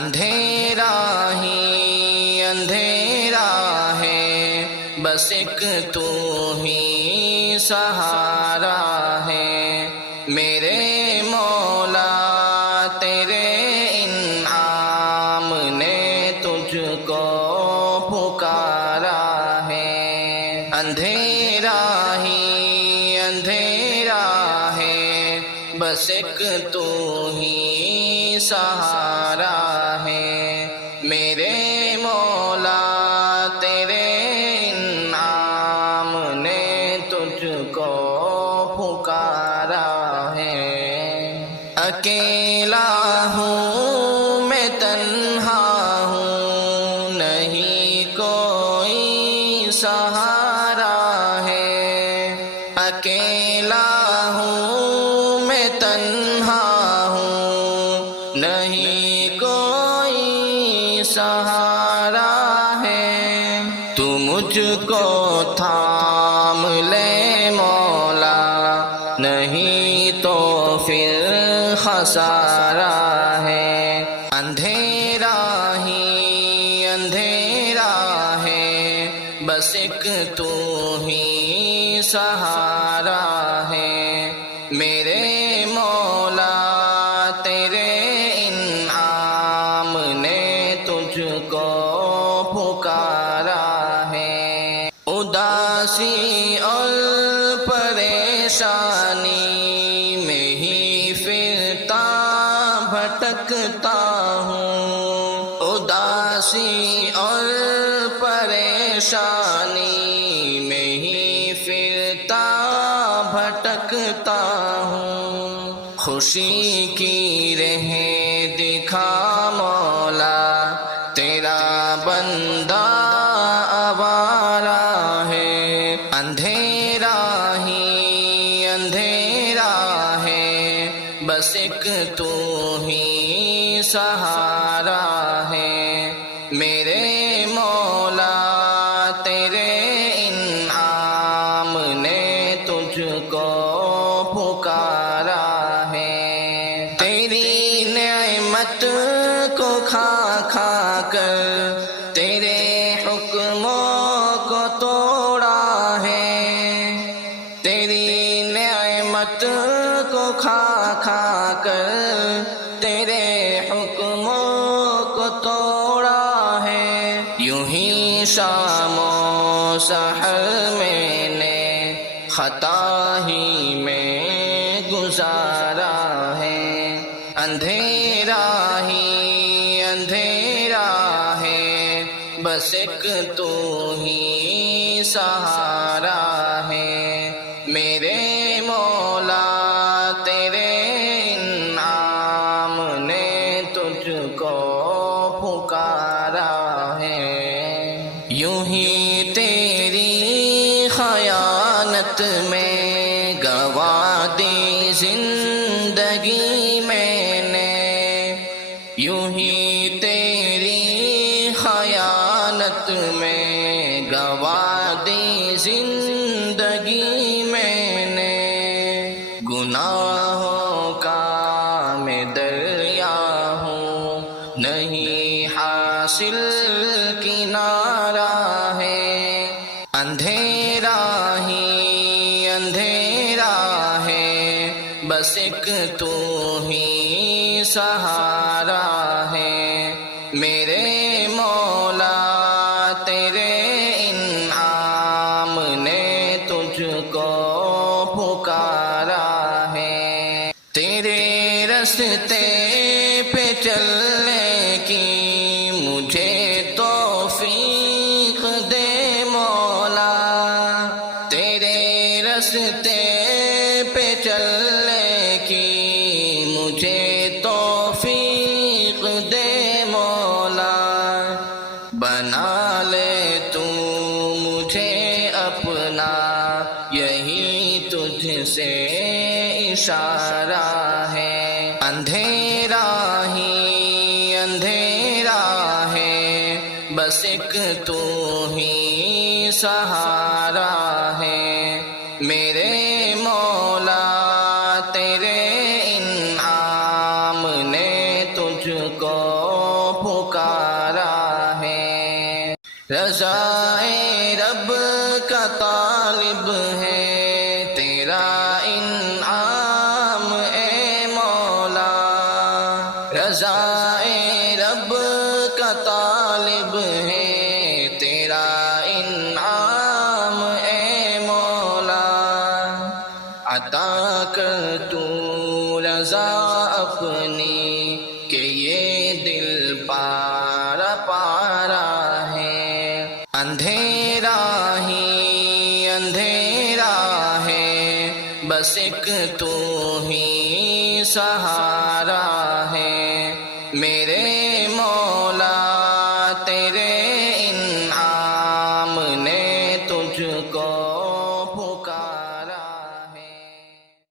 اندھیرا ہی اندھیرا ہے، بس ایک تو ہی سہارا ہے، میرے مولا تیرے انعام نے تجھ کو پکارا ہے۔ اندھیرا ہی اندھیرا ہے، بس ایک تو ہی سہارا ہے، میرے مولا تیرے انعام نے تجھ کو پکارا ہے۔ اکیلا ہوں میں تنہا ہوں، نہیں کوئی سہارا ہے، اکیلا ہوں میں تنہا ہوں، نہیں کوئی سہارا ہے، تو مجھ کو تھام لے مولا، نہیں تو پھر خسارا ہے۔ اندھیرا ہی اندھیرا ہے، بس ایک تو ہی سہارا ہے، میرے مولا تیرے انعام نے تجھ کو پکارا ہے۔ اداسی اور پریشانی میں ہی پھرتا بھٹکتا ہوں، اداسی اور پریشانی میں ہی پھرتا بھٹکتا ہوں، خوشی کی راہ دکھا مولا، تیرا بندہ آوارہ ہے۔ اندھیرا ہی اندھیرا ہے، بس ایک تو ہی سہارا ہے، میرے مولا تیرے انعام نے تجھ کو پکارا ہے۔ تیری نعمت کو کھا کھا کر تیرے حکموں کو توڑا ہے، تیری نعمت کو کھا کھا کر تیرے حکموں کو توڑا ہے، یوں ہی شام و سحر میں نے خطا ہی میں گزارا ہے۔ اندھیرا ہی اندھیرا ہے، بس ایک تو ہی سہارا ہے، میرے مولا تیرے انعام نے تجھ کو پکارا ہے۔ یوں ہی تیری خیانت میں گوا دی زندگی میں نے، یوں ہی تیری خیانت میں گوا دی زندگی میں نے، گناہوں کا میں دریا ہوں، نہیں حاصل کنارہ ہے۔ اندھیرا ہی اندھیرا ہے، بس ایک تو ہی سہارا ہے، میرے مولا تیرے انعام نے تجھ کو پکارا ہے۔ تیرے راستے پہ چلنے کی مجھے توفیق دے مولا، تیرے راستے پہ چلنے کی مجھے توفیق دے مولا، بنا لے تو مجھے اپنا، یہی تجھ سے اشارہ ہے۔ اندھیرا ہی اندھیرا ہے، بس ایک تو ہی سہارا ہے، میرے مولا تیرے انعام نے تجھ کو کا طالب ہے تیرا انعام اے مولا، رضائے رب کا طالب ہے تیرا انعام اے مولا، عطا کر تو رضا اپنی کہ یہ دل پارا پارا ہے، اندھیرا ہی اندھیرا ہے بس ایک تو ہی سہارا ہے، میرے مولا تیرے انعام نے تجھ کو